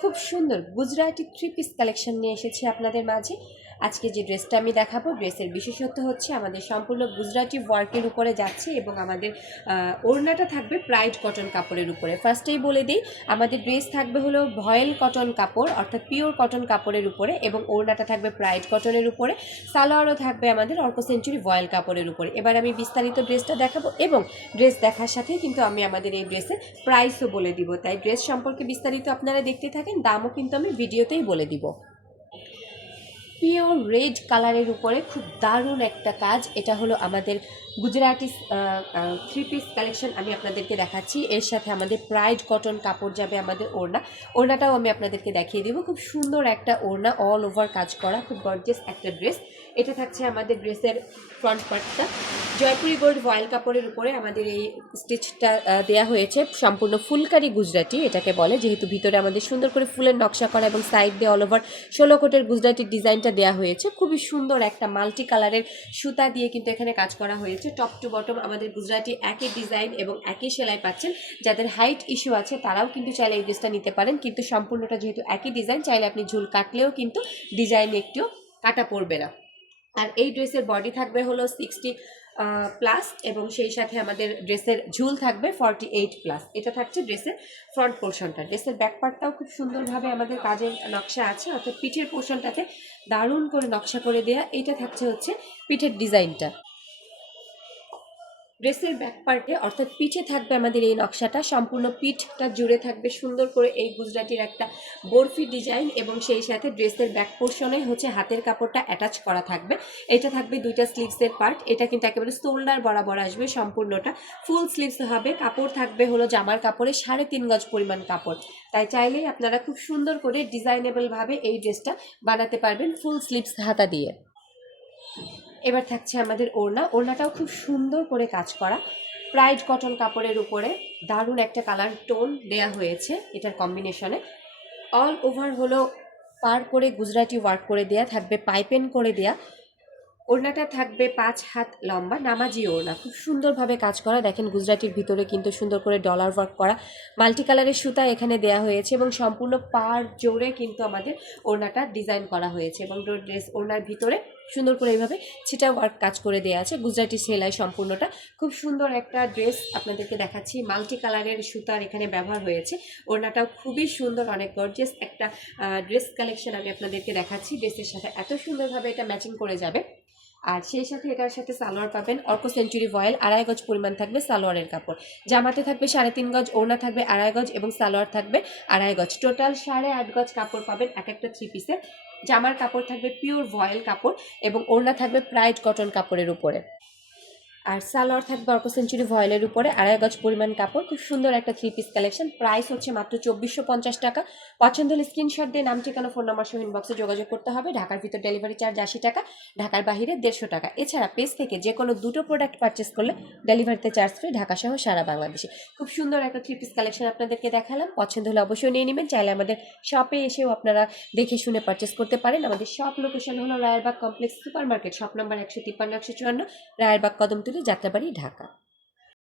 খুব সুন্দর Gujarati three piece collection নিয়ে এসেছি আপনাদের মাঝে। আজকে যে ড্রেসটা আমি দেখাবো, ড্রেসের বিশেষত্ব হচ্ছে আমাদের সম্পূর্ণ গুজরাটি ওয়ার্কের উপরে যাচ্ছে এবং আমাদের ওড়নাটা থাকবে প্রাইড কটন কাপড়ের উপরে। ফার্স্টেই বলে দিই, আমাদের ড্রেস থাকবে হলো ভয়েল কটন কাপড়, অর্থাৎ পিওর কটন কাপড়ের উপরে এবং ওড়নাটা থাকবে প্রাইড কটনের উপরে। সালোয়ারও থাকবে আমাদের অর্ক সেঞ্চুরি ভয়েল কাপড়ের উপরে। এবার আমি বিস্তারিত ড্রেসটা দেখাবো এবং ড্রেস দেখার সাথেই কিন্তু আমি আমাদের এই ড্রেসের প্রাইসও বলে দিব। তাই ড্রেস সম্পর্কে বিস্তারিত আপনারা দেখতে থাকেন, দামও কিন্তু আমি ভিডিওতেই বলে দিব। পিওর রেড কালারের উপরে খুব দারুণ একটা কাজ। এটা হলো আমাদের গুজরাটি থ্রি পিস কালেকশন আমি আপনাদেরকে দেখাচ্ছি। এর সাথে আমাদের প্রাইড কটন কাপড় যাবে আমাদের ওড়না। ওড়নাটাও আমি আপনাদেরকে দেখিয়ে দেবো। খুব সুন্দর একটা ওড়না অল ওভার কাজ করা, খুব গর্জিয়াস একটা ড্রেস এটা থাকছে আমাদের ড্রেসের ফ্রন্ট পার্টটা জয়পুরি গোল্ড ভয়েল কাপড়ের উপরে আমাদের এই স্টিচটা দেয়া হয়েছে। সম্পূর্ণ ফুলকারি গুজরাটি, এটাকে বলে। যেহেতু ভিতরে আমাদের সুন্দর করে ফুলের নকশা করা এবং সাইড দিয়ে অল ওভার ষোলো কোটের গুজরাটির ডিজাইনটা দেওয়া হয়েছে। খুবই সুন্দর একটা মাল্টি কালারের সুতা দিয়ে কিন্তু এখানে কাজ করা হয়েছে। টপ টু বটম আমাদের গুজরাটি একই ডিজাইন এবং একই সেলাই পাচ্ছেন। যাদের হাইট ইস্যু আছে তারাও কিন্তু চাইলে এই ড্রেসটা নিতে পারেন। কিন্তু সম্পূর্ণটা যেহেতু একই ডিজাইন চাইলে আপনি ঝুল কাটলেও কিন্তু ডিজাইন একটু কাটা পড়বে না। আর এই ড্রেসের বডি থাকবে হলো সিক্সটি প্লাস এবং সেই সাথে আমাদের ড্রেসের ঝুল থাকবে ফর্টি এইট প্লাস এটা থাকছে ড্রেসের ফ্রন্ট পোর্শনটা ড্রেসের ব্যাক পার্টটাও খুব সুন্দরভাবে আমাদের কাজের নকশা আছে, অর্থাৎ পিঠের পোর্শনটাতে দারুণ করে নকশা করে দেয়া। এটা থাকছে হচ্ছে পিঠের ডিজাইনটা ড্রেসের ব্যাক পার্টে অর্থাৎ পিঠে থাকবে আমাদের এই নকশাটা, সম্পূর্ণ পিঠটা জুড়ে থাকবে সুন্দর করে এই গুজরাটির একটা বরফি ডিজাইন এবং সেই সাথে ড্রেসের ব্যাক পোর্শনে হচ্ছে হাতের কাপড়টা অ্যাটাচ করা থাকবে। এটা থাকবে দুইটা স্লিভসের পার্ট এটা কিন্তু একেবারে শোল্ডার বরাবর আসবে সম্পূর্ণটা। ফুল স্লিভস হবে, কাপড় থাকবে হলো জামার কাপড়ে সাড়ে তিন গজ পরিমাণ কাপড়। তাই চাইলেই আপনারা খুব সুন্দর করে ডিজাইনেবলভাবে এই ড্রেসটা বানাতে পারবেন ফুল স্লিভস হাতা দিয়ে। এবার থাকছে আমাদের ওড়না। ওড়নাটাও খুব সুন্দর করে কাজ করা। প্রাইড কটন কাপড়ের উপরে দারুণ একটা কালার টোন দেয়া হয়েছে এটার কম্বিনেশনে অল ওভার হলো পার করে গুজরাটি ওয়ার্ক করে দেয়া, থাকবে পাইপেন করে দেয়া। ওড়নাটা থাকবে পাঁচ হাত লম্বা, নামাজি ওড়না। খুব সুন্দরভাবে কাজ করা। দেখেন গুজরাটির ভিতরে কিন্তু সুন্দর করে ডলার ওয়ার্ক করা। মাল্টি কালারের সুতা এখানে দেয়া হয়েছে এবং সম্পূর্ণ পার জোরে কিন্তু আমাদের ওড়নাটা ডিজাইন করা হয়েছে এবং ড্রেস ওড়নার ভিতরে সুন্দর করে এইভাবে ছিটা ওয়ার্ক কাজ করে দেওয়া আছে। গুজরাটি সেলাই সম্পূর্ণটা। খুব সুন্দর একটা ড্রেস আপনাদেরকে দেখাচ্ছি। মাল্টি কালারের সুতার এখানে ব্যবহার হয়েছে। ওড়নাটাও খুবই সুন্দর, অনেক গর্জিয়াস একটা ড্রেস কালেকশন আমি আপনাদেরকে দেখাচ্ছি। ড্রেসের সাথে এত সুন্দরভাবে এটা ম্যাচিং করে যাবে। আর সেই সাথে এটার সাথে সালোয়ার পাবেন অর্ক সেঞ্চুরি ভয়েল, আড়াই গজ পরিমাণ থাকবে সালোয়ারের কাপড়। জামাতে থাকবে সাড়ে তিন গজ, ওড়না থাকবে আড়াই গজ এবং সালোয়ার থাকবে আড়াই গজ। টোটাল সাড়ে আট গজ কাপড় পাবেন এক একটা থ্রি পিসের জামার কাপড় থাকবে পিওর ভয়েল কাপড় এবং ওড়না থাকবে প্রাইড কটন কাপড়ের উপরে। আর সালোয়ার থাকবে অর্ক সেঞ্চুরি ভয়েলের উপরে, আড়াই গজ পরিমাণ কাপড়, খুব সুন্দর একটা থ্রি পিস কালেকশন প্রাইস হচ্ছে মাত্র চব্বিশশো পঞ্চাশ টাকা। পছন্দ হলে স্ক্রিনশট দিয়ে নাম, ঠিকানা ফোন নাম্বার সহ ইনবক্সে যোগাযোগ করতে হবে। ঢাকার ভিতর ডেলিভারি চার্জ আশি টাকা, ঢাকার বাইরে দেড়শো টাকা। এছাড়া পেজ থেকে যে কোনো দুটো প্রোডাক্ট পারচেস করলে ডেলিভারিতে চার্জ ফ্রি ঢাকা সহ সারা বাংলাদেশে। খুব সুন্দর একটা থ্রি পিস কালেকশন আপনাদেরকে দেখালাম। পছন্দ হলে অবশ্যই নিয়ে নেবেন। চাইলে আমাদের শপে এসেও আপনারা দেখে শুনে পারচেস করতে পারেন। আমাদের শপ লোকেশন হলো Rayerbag complex supermarket shop number একশো তিপ্পান্ন, একশো চুয়ান্ন, রায়েরবাগ কদমতলি যাত্রাবাড়ি ঢাকা।